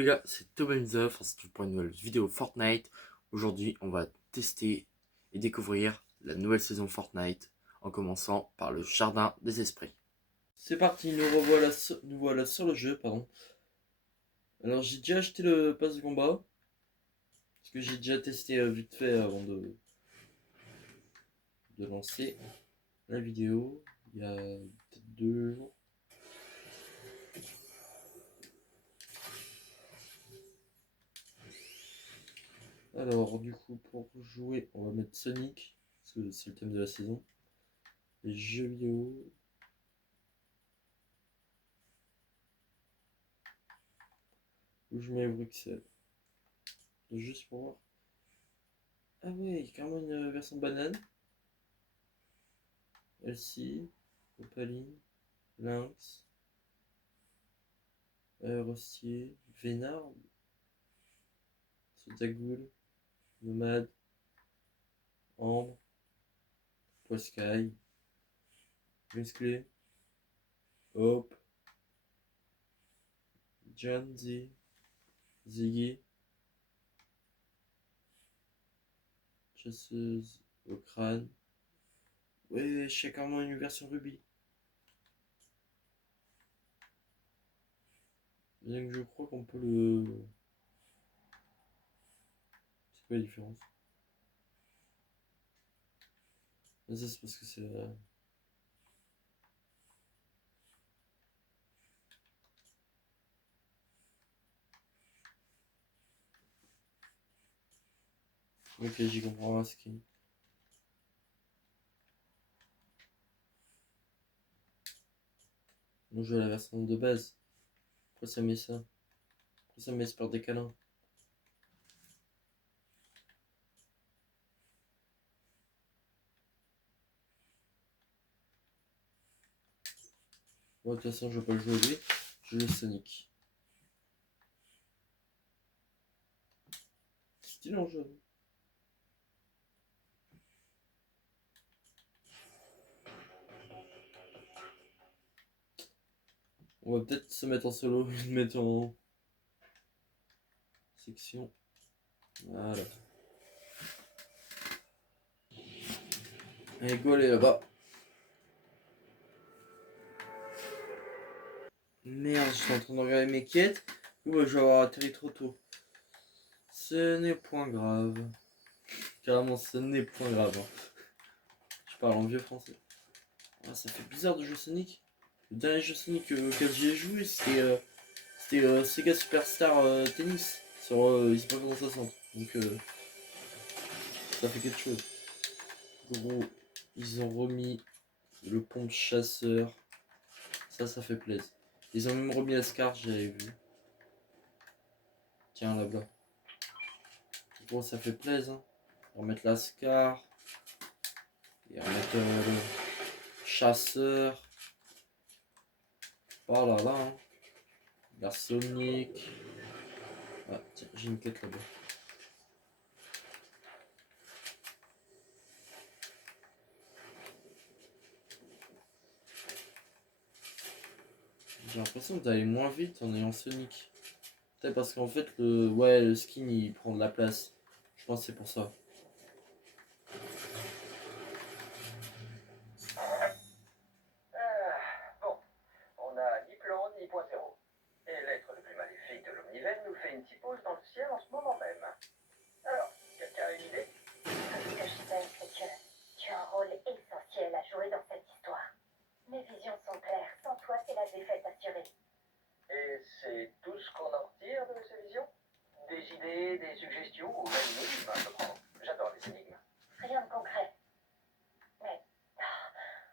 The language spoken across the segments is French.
Salut les gars, c'est Tobenzoff, on se retrouve pour une nouvelle vidéo Fortnite. Aujourd'hui, on va tester et découvrir la nouvelle saison Fortnite en commençant par le Jardin des Esprits. C'est parti, nous voilà sur le jeu, pardon. Alors j'ai déjà acheté le pass de combat, parce que j'ai déjà testé vite fait avant de lancer la vidéo, il y a peut-être 2 jours. Alors du coup, pour jouer, on va mettre Sonic, parce que c'est le thème de la saison. Les jeux vidéo. Où je mets Bruxelles. Juste pour voir. Ah ouais, il y a carrément une version banane. Elsie, Opaline, Lynx, Rostier, Vénard, Sodagoul, Nomade, Ambre, Poiscaille, Musclé, Hope, John Z, Ziggy, Chasseuse au crâne. Ouais, je sais carrément une version Ruby. Donc je crois qu'on peut le. C'est quoi la différence? Ah, ça c'est parce que c'est. Ok, j'y comprends un skin. On joue à la version de base. Pourquoi ça met ça? Pourquoi ça met Sport des câlins? Bon, de toute façon, je vais pas le jouer lui. Je joue Sonic. Style en jeu. On va peut-être se mettre en solo, le mettre en section. Voilà. Allez, go, allez là-bas. Merde, je suis en train de regarder mes quêtes. Ouais, je vais avoir atterri trop tôt. Ce n'est point grave. Carrément, ce n'est point grave. Je parle en vieux français. Ah, ça fait bizarre de jouer Sonic. Le dernier jeu Sonic auquel j'ai joué, c'était Sega Superstar Tennis sur Xbox 360. Donc, ça fait quelque chose. Gros, ils ont remis le pompe chasseur. Ça fait plaisir. Ils ont même remis la Scar, j'avais vu. Tiens, là-bas. Gros, ça fait plaisir. Hein. On va remettre la Scar. Et remettre le chasseur. Par là, là. Hein. La Sonic. Ah, tiens, j'ai une quête là-bas. J'ai l'impression d'aller moins vite en ayant Sonic. Peut-être parce qu'en fait, le skin il prend de la place. Je pense que c'est pour ça. Bon, on a ni plan ni point zéro. Et l'être le plus maléfique de l'omniven nous fait une petite pause dans le ciel en ce moment même. Alors, quelqu'un a une idée? Ce que je sais, c'est que tu as un rôle essentiel à jouer dans cette histoire. Mes visions sont claires. Sans toi, c'est la défaite assurée. Et c'est tout ce qu'on en retire de ces visions? Des idées, des suggestions ou même énigmes, je prends. J'adore les énigmes. Rien de concret. Mais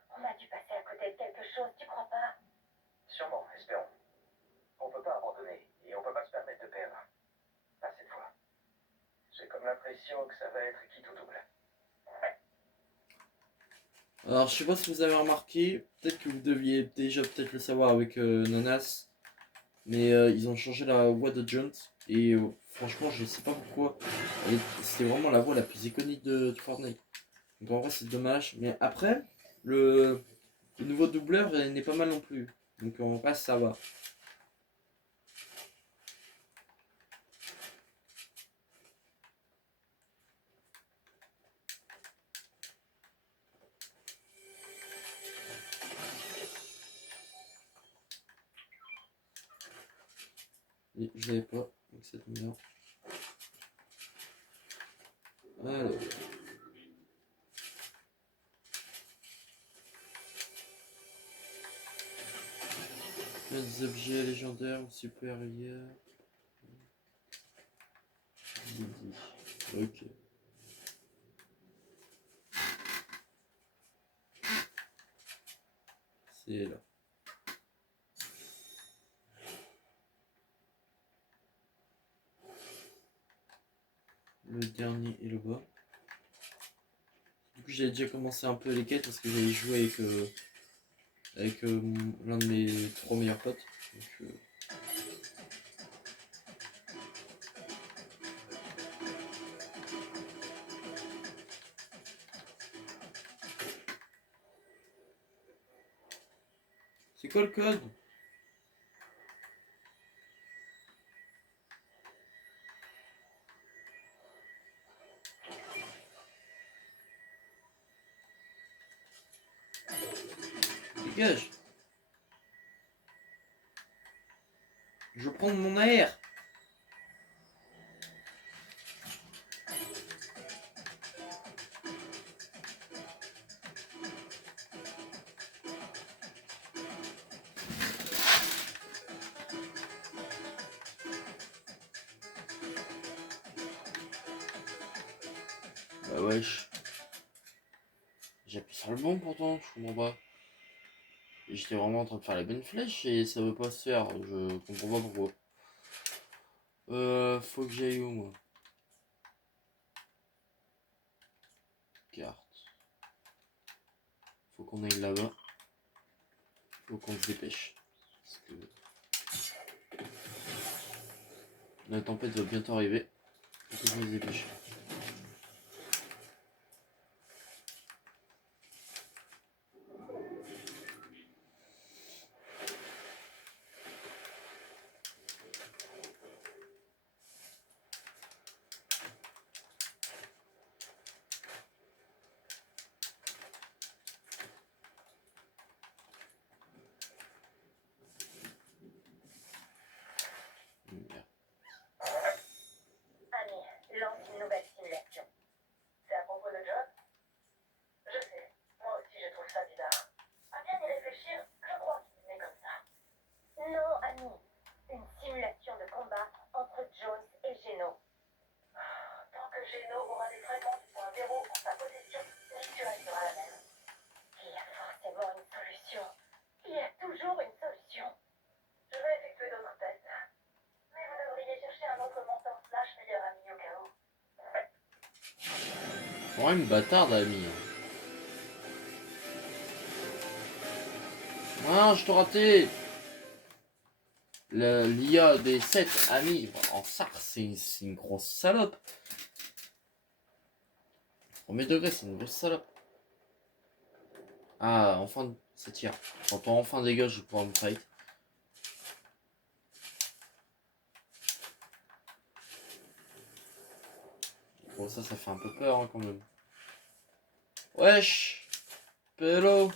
on a dû passer à côté de quelque chose, tu crois pas? Sûrement, espérons. On peut pas abandonner et on peut pas se permettre de perdre. Pas cette fois. J'ai comme l'impression que ça va être quitte ou double. Alors, je sais pas si vous avez remarqué, peut-être que vous deviez déjà peut-être le savoir avec Nanas, mais ils ont changé la voix de Jones et franchement, je sais pas pourquoi. C'était vraiment la voix la plus iconique de Fortnite. Donc en vrai, c'est dommage. Mais après, le nouveau doubleur n'est pas mal non plus. Donc en vrai, ça va. Et je l'avais pas, donc ça tombe bien. Alors. Des objets légendaires ou supérieurs. Didi. Ok. C'est là. Le dernier est le bas. Du coup, j'avais déjà commencé un peu les quêtes parce que j'avais joué avec l'un de mes 3 meilleurs potes. Donc, c'est quoi le code? Dégage. Je veux prendre mon air. Bah wesh. J'ai appuyé sur le bon pourtant, je comprends pas. Et j'étais vraiment en train de faire la bonne flèche et ça veut pas se faire, je comprends pas pourquoi. Faut que j'aille où moi? Carte. Faut qu'on aille là-bas. Faut qu'on se dépêche. Parce que la tempête va bientôt arriver. Faut qu'on se dépêche. Merde. Ami, lance une nouvelle simulation. C'est à propos de John? Je sais, moi aussi je trouve ça bizarre. À bien y réfléchir, je crois qu'il est né comme ça. Non, Ami. Une simulation de combat entre Jones et Geno. Tant que Geno aura des fragments du point zéro en sa possession, l'issue restera la même. Il y a forcément une solution. Il y a toujours une solution. Je vais effectuer d'autres tests. Mais vous devriez chercher un autre mentor slash meilleur ami au cas où. Vraiment une bâtarde ami. Ah, je t'ai raté. L'IA des 7 amis en SAR, c'est une grosse salope. Premier degré, c'est une grosse salope. Ah, enfin, ça tire. Quand on enfin dégage, je vais pouvoir me fight. Bon, ça fait un peu peur hein, quand même. Wesh, pélo,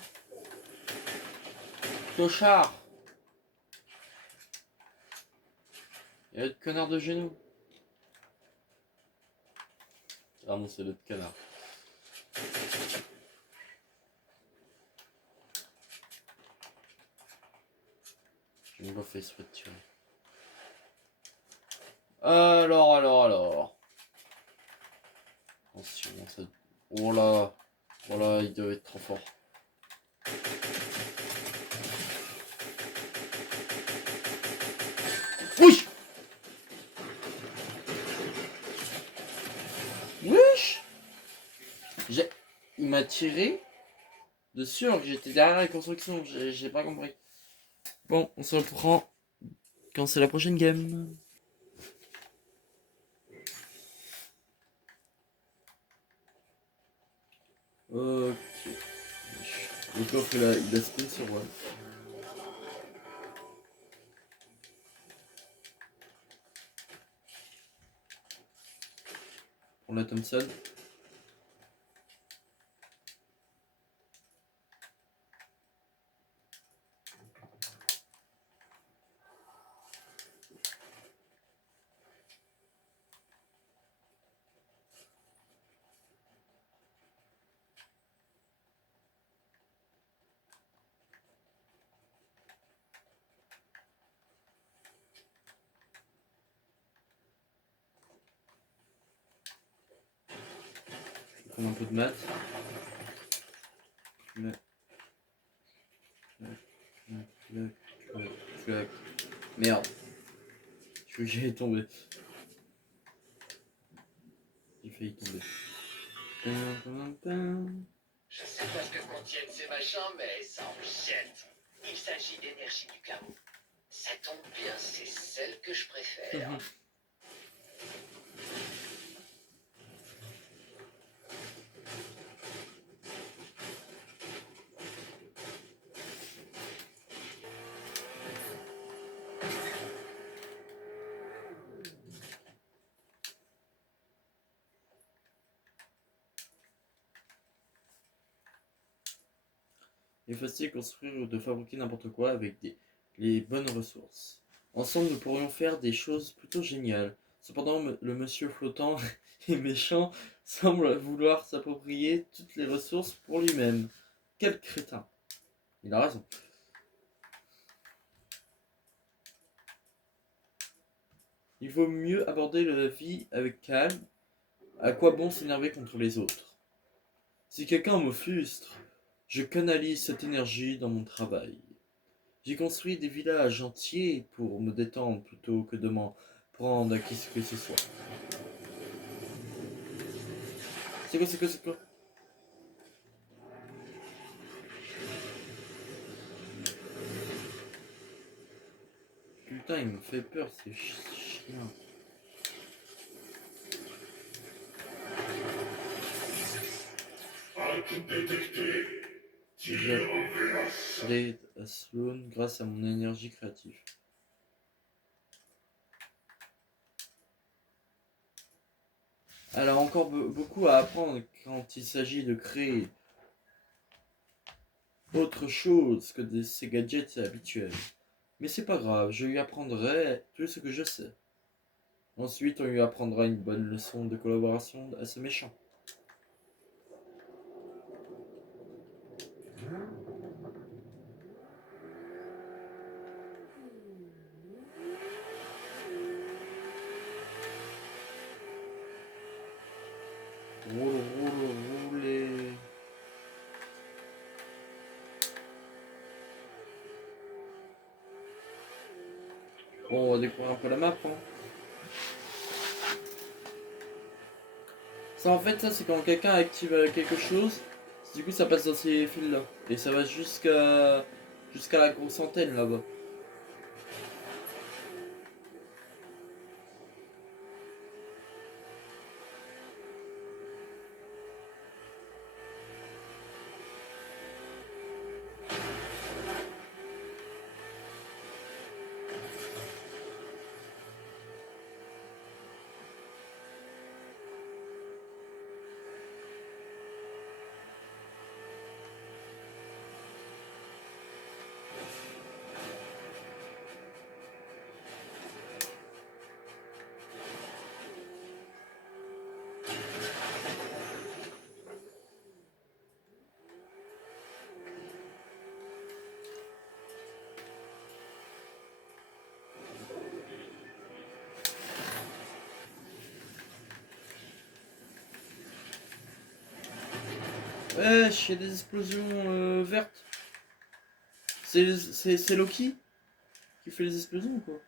clochard. Y'a l'autre connard de genoux. Ah non, c'est l'autre connard. J'ai même pas fait exprès de tirer. Alors. Attention, ça... Oh là, il doit être trop fort. Oui. Wesh. Il m'a tiré dessus alors que j'étais derrière la construction, j'ai pas compris. Bon, on se reprend quand c'est la prochaine game. Ok. Le coffre il a spin sur moi. On la Thompson. apprendre un peu de maths. Clac, clac, clac, clac, clac, clac. Merde. Je crois que j'allais tomber. J'ai failli tomber. Pam, pam, pam. Je sais pas ce que contiennent ces machins, mais ça en jette. Il s'agit d'énergie du chaos. Ça tombe bien, c'est celle que je préfère. Il est facile de construire ou de fabriquer n'importe quoi avec les bonnes ressources. Ensemble, nous pourrions faire des choses plutôt géniales. Cependant, le monsieur flottant et méchant semble vouloir s'approprier toutes les ressources pour lui-même. Quel crétin! Il a raison. Il vaut mieux aborder la vie avec calme. À quoi bon s'énerver contre les autres? Si quelqu'un m'offustre, je canalise cette énergie dans mon travail. J'ai construit des villages entiers pour me détendre plutôt que de m'en prendre à qui que ce soit. C'est quoi? Putain, il me fait peur, ces chiens. J'ai à Sloan grâce à mon énergie créative. Elle a encore beaucoup à apprendre quand il s'agit de créer autre chose que ses gadgets habituels. Mais c'est pas grave, je lui apprendrai tout ce que je sais. Ensuite, on lui apprendra une bonne leçon de collaboration à ce méchant. Roulez. Bon, on va découvrir un peu la map. Hein. Ça, en fait, ça, c'est quand quelqu'un active quelque chose. Du coup, ça passe dans ces fils-là. Et ça va jusqu'à la grosse antenne, là-bas. Wesh, il y a des explosions vertes. C'est Loki qui fait les explosions ou quoi?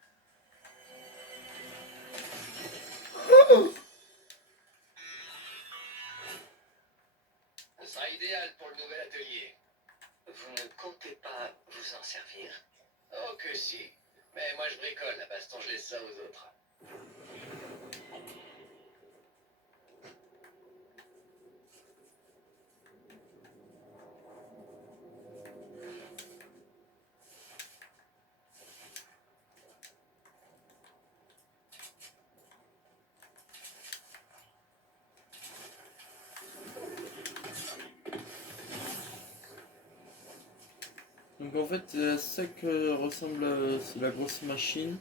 Ce sera idéal pour le nouvel atelier. Vous ne comptez pas vous en servir? Oh que si. Mais moi je bricole, la baston je laisse ça aux autres. Donc en fait, c'est à ça que ressemble la grosse machine.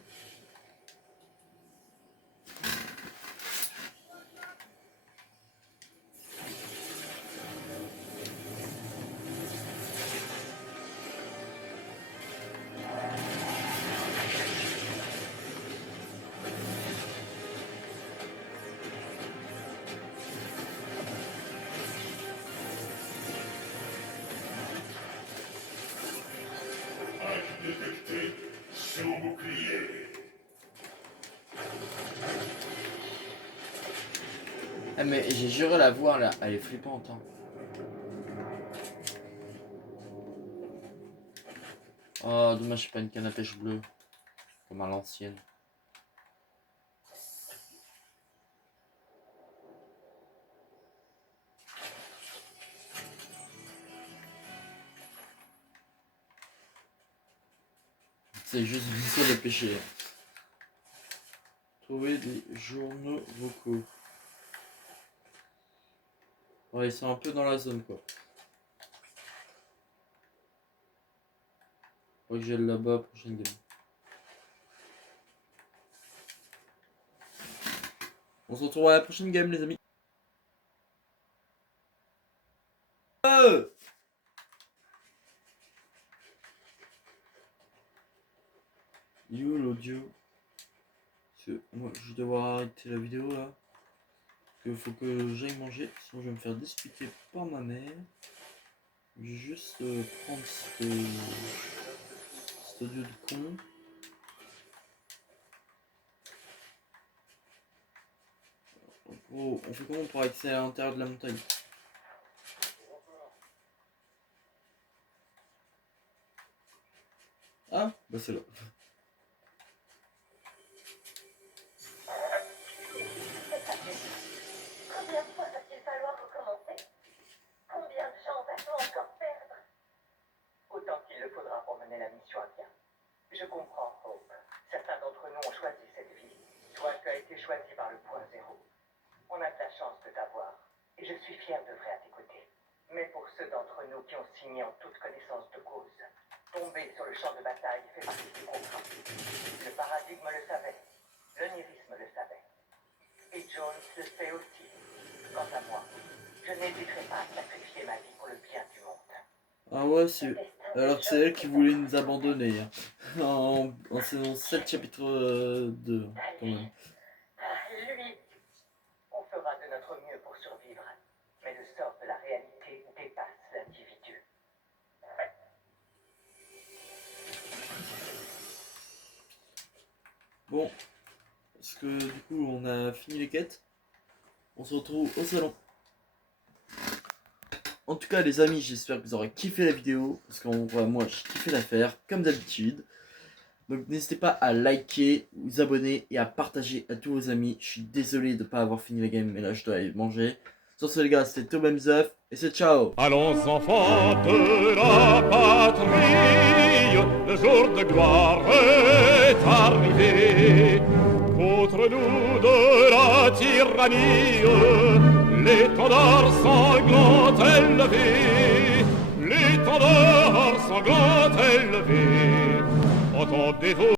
Ah mais j'ai juré la voir là, elle est flippante hein. Oh dommage c'est pas une canne à pêche bleue. Comme à l'ancienne. C'est juste une histoire de pêcher. Trouver des journaux vocaux. Ouais, ils sont un peu dans la zone quoi. Faut que j'aille là-bas, prochaine game. On se retrouve à la prochaine game les amis. Yo l'audio. Moi je vais devoir arrêter la vidéo là. Parce qu'il faut que j'aille manger, sinon je vais me faire disputer par ma mère. Je vais juste prendre cet audio de con. Oh, on fait comment pour accéder à l'intérieur de la montagne? Ah, bah c'est là. Combien de fois va-t-il falloir recommencer? Combien de gens va-t-on encore perdre? Autant qu'il le faudra pour mener la mission à bien. Je comprends, Hope. Certains d'entre nous ont choisi cette vie. Toi, tu as été choisi par le point zéro. On a de la chance de t'avoir. Et je suis fier de vrai à tes côtés. Mais pour ceux d'entre nous qui ont signé en toute connaissance de cause, tomber sur le champ de bataille fait partie du contrat. Le paradigme le savait. L'onirisme le savait. Et Jones le sait aussi. Quant à moi, je n'hésiterai pas à sacrifier ma vie pour le bien du monde. Ah ouais, c'est... Alors que c'est elle qui voulait nous abandonner. Hein. En saison 7, chapitre 2, quand même. Lui, on fera de notre mieux pour survivre. Mais le sort de la réalité dépasse l'individu. Bon, parce que du coup on a fini les quêtes. On se retrouve au salon. En tout cas les amis, j'espère que vous aurez kiffé la vidéo. Parce que moi j'ai kiffé l'affaire, comme d'habitude. Donc n'hésitez pas à liker, vous abonner et à partager à tous vos amis. Je suis désolé de ne pas avoir fini la game, mais là je dois aller manger. Sur ce les gars, c'était Tobemzef et c'est ciao. Allons enfants de la patrie, le jour de gloire est arrivé. Contre nous de la tyrannie, l'étendard sanglant élevé, l'étendard sanglant élevé. Entendez-vous